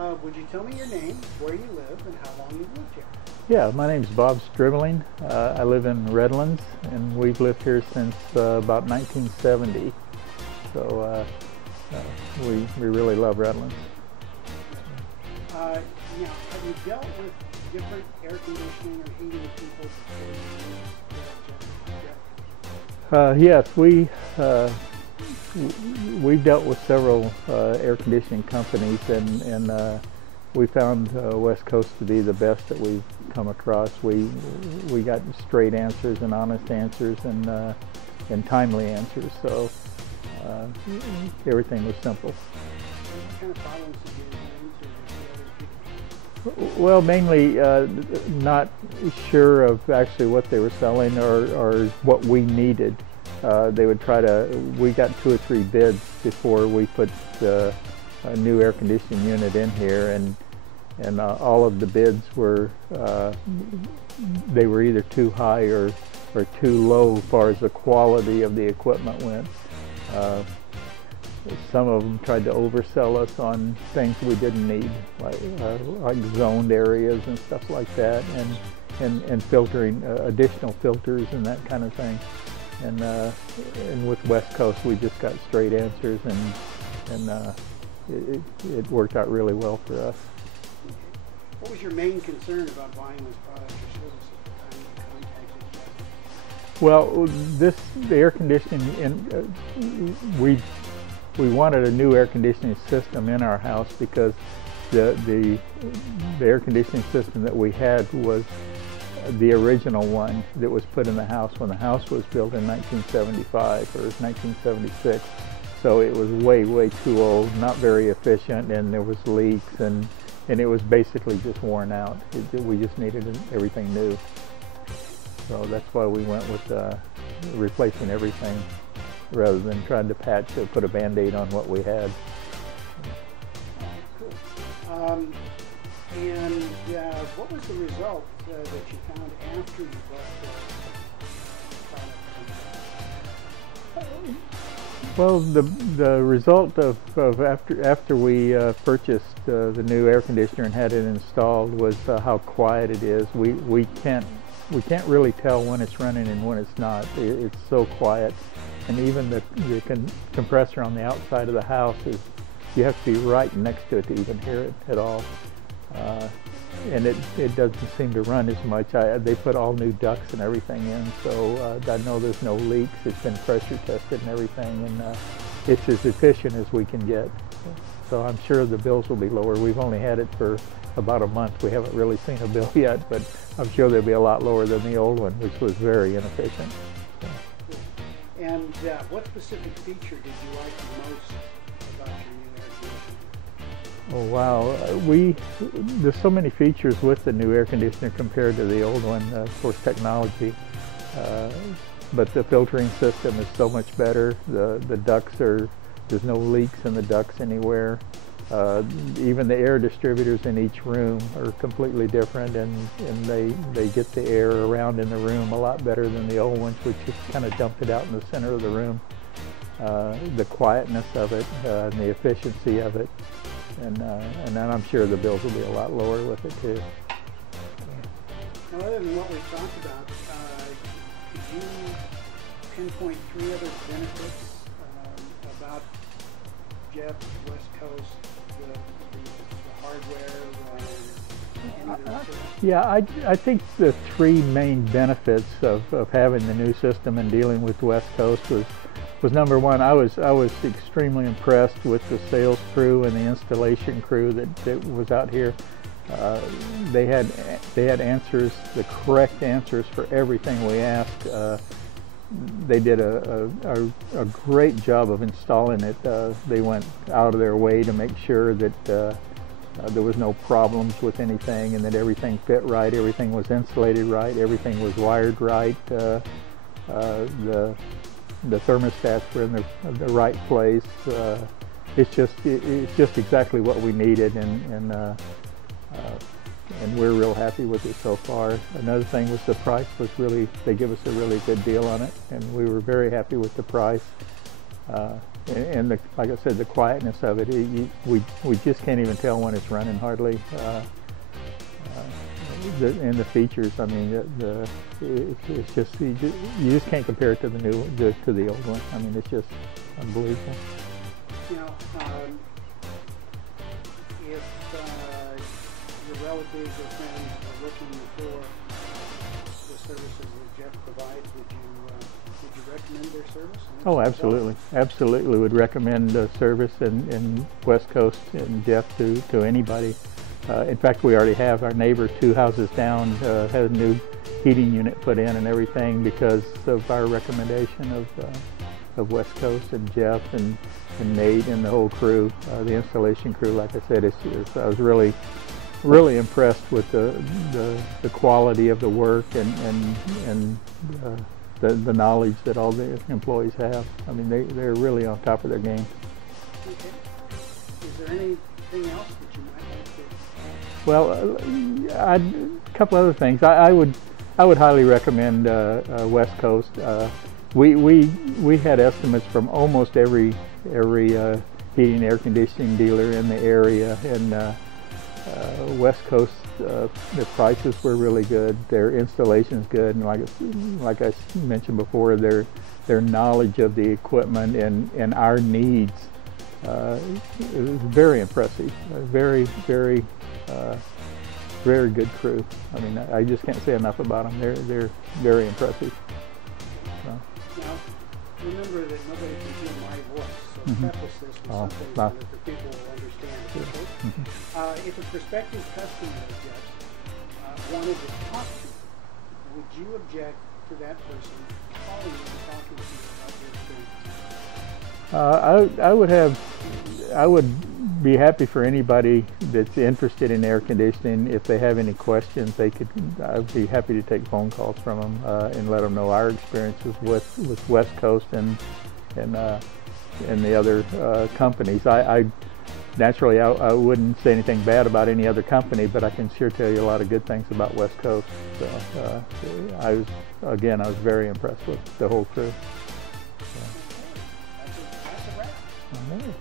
Would you tell me your name, where you live, and how long you've lived here? Yeah, my name's Bob Stribling. I live in Redlands, and we've lived here since about 1970. So we really love Redlands. Now, have you dealt with different air conditioning or heating people before you Yes, we've dealt with several air conditioning companies, and we found West Coast to be the best that we've come across. We got straight answers and honest answers and timely answers, so everything was simple. What kind of problems did you run into with the other people? Well, mainly not sure of actually what they were selling or what we needed. They would we got 2 or 3 bids before we put a new air conditioning unit in here, and all of the bids were they were either too high or too low as far as the quality of the equipment went. Some of them tried to oversell us on things we didn't need, like zoned areas and stuff like that, and filtering, additional filters and that kind of thing. And with West Coast, we just got straight answers, and it worked out really well for us. What was your main concern about buying this product or service at the time you contacted Jeff? Well, the air conditioning, we wanted a new air conditioning system in our house because the air conditioning system that we had was the original one that was put in the house when the house was built in 1975 or 1976. So it was way too old, not very efficient, and there was leaks, and it was basically just worn out. We just needed everything new. So that's why we went with replacing everything rather than trying to patch or put a Band-Aid on what we had. Cool. And what was the result that you found after you bought the product? Well, the result of after we purchased the new air conditioner and had it installed was how quiet it is. We can't really tell when it's running and when it's not. It's so quiet, and even the compressor on the outside of the house you have to be right next to it to even hear it at all. And it doesn't seem to run as much. They put all new ducts and everything in, so I know there's no leaks. It's been pressure tested and everything, and it's as efficient as we can get. So I'm sure the bills will be lower. We've only had it for about a month. We haven't really seen a bill yet, but I'm sure they'll be a lot lower than the old one, which was very inefficient. So. And what specific feature did you like the most about your new air conditioner? Oh wow, there's so many features with the new air conditioner compared to the old one. Of course, technology, but the filtering system is so much better. The ducts there's no leaks in the ducts anywhere. Even the air distributors in each room are completely different, and they get the air around in the room a lot better than the old ones, which just kind of dumped it out in the center of the room. The quietness of it, and the efficiency of it. And then I'm sure the bills will be a lot lower with it too. Now, other than what we've talked about, could you pinpoint 3 other benefits about Jeff, West Coast, the hardware, any of those? Yeah, I think the 3 main benefits of having the new system and dealing with West Coast was number one, I was extremely impressed with the sales crew and the installation crew that was out here. They had answers, the correct answers for everything we asked. They did a great job of installing it. They went out of their way to make sure that there was no problems with anything, and that everything fit right, everything was insulated right, everything was wired right. The thermostats were in the right place. It's just exactly what we needed, and we're real happy with it so far. Another thing was the price was they give us a really good deal on it, and we were very happy with the price. and like I said, the quietness of it, we just can't even tell when it's running hardly. And the features, I mean, it's just you just can't compare it to to the old one. I mean, it's just unbelievable. Now, if your relatives or friends are looking for the services that Jeff provides, would you recommend their service? Oh, absolutely, absolutely. Would recommend service in West Coast and Jeff to anybody. In fact, we already have our neighbor 2 houses down had a new heating unit put in and everything because of our recommendation of West Coast and Jeff and Nate and the whole crew, the installation crew. Like I said, I was really impressed with the quality of the work and the knowledge that all the employees have. I mean, they're really on top of their game. Okay. Is there anything else that you might like to? Well, a couple other things. I would highly recommend West Coast. We had estimates from almost every heating air conditioning dealer in the area, and West Coast, the prices were really good. Their installation's good, and like I mentioned before, their knowledge of the equipment and our needs it was very impressive. Very good crew. I mean, I just can't say enough about them. They're very impressive. So. Now, remember that nobody can hear my voice, so preface this with something so that the people will understand. Okay? If a prospective customer of Jeff's wanted to talk to you, would you object to that person calling you and talking to you about your experience? I would be happy for anybody that's interested in air conditioning. If they have any questions, I'd be happy to take phone calls from them and let them know our experiences with West Coast and the other companies. Naturally, I wouldn't say anything bad about any other company, but I can sure tell you a lot of good things about West Coast. So I was very impressed with the whole crew. So. That's a wrap. All right.